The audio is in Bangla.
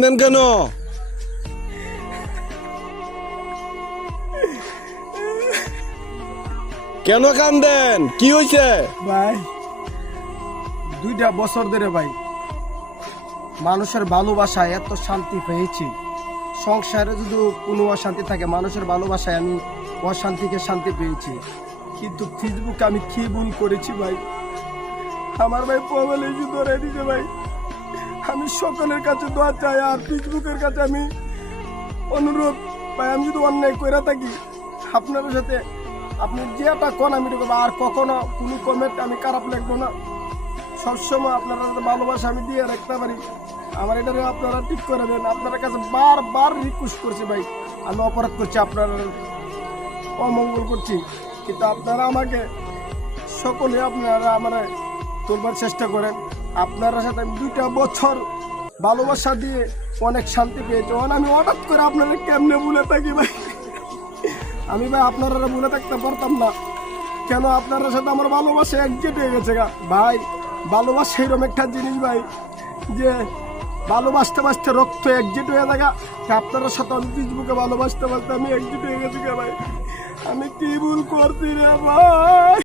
কান্দেন কেন? কেন কান্দেন? কি হয়েছে? ভাই 2টা বছর ধরে ভাই মানুষের ভালোবাসায় এত শান্তি পেয়েছি। সংসারে যদি কোনো অশান্তি থাকে, মানুষের ভালোবাসায় আমি অশান্তিকে শান্তি পেয়েছি। কিন্তু ফেসবুকে আমি কি ভুল করেছি ভাই? আমার ভাই মোবাইল এসে ধরে দিছে ভাই। আমি সকলের কাছে দোয়া চাই, আর ফেসবুকের কাছে আমি অনুরোধ ভাই, আমি যদি অন্যায় করে থাকি আপনার সাথে, আপনি যেটা কোন আমি দেখবো, আর কখনো কোনো কমেন্ট আমি খারাপ লিখবো না। সবসময় আপনারা ভালোবাসা আমি দিয়ে রাখতে পারি। আমার এটা আপনারা ঠিক করে দেন। আপনার কাছে বারবার রিকোয়েস্ট করছি ভাই, আমি অপরাধ করছি, আপনারা অমঙ্গল করছি, কিন্তু আপনারা আমাকে সকলে আপনারা আমার তোলবার চেষ্টা করেন। আপনারা সাথে আমি 2টা বছর ভালোবাসা দিয়ে অনেক শান্তি পেয়েছি। আমি হঠাৎ করে আপনারা কেমনে ভুলে থাকি ভাই? আমি ভাই আপনারা ভুলে থাকতে পারতাম না। কেন আপনার সাথে আমার ভালোবাসা একজেট হয়ে গেছে গা ভাই। ভালোবাসা এরকম একটা জিনিস ভাই, যে ভালোবাসতে বাসতে রক্ত একজেট হয়ে থাকা। আপনার সাথে আমি ফেসবুকে ভালোবাসতে বাসতে আমি একজেট হয়ে গেছি গা ভাই। আমি কি ভুল করছি রে ভাই?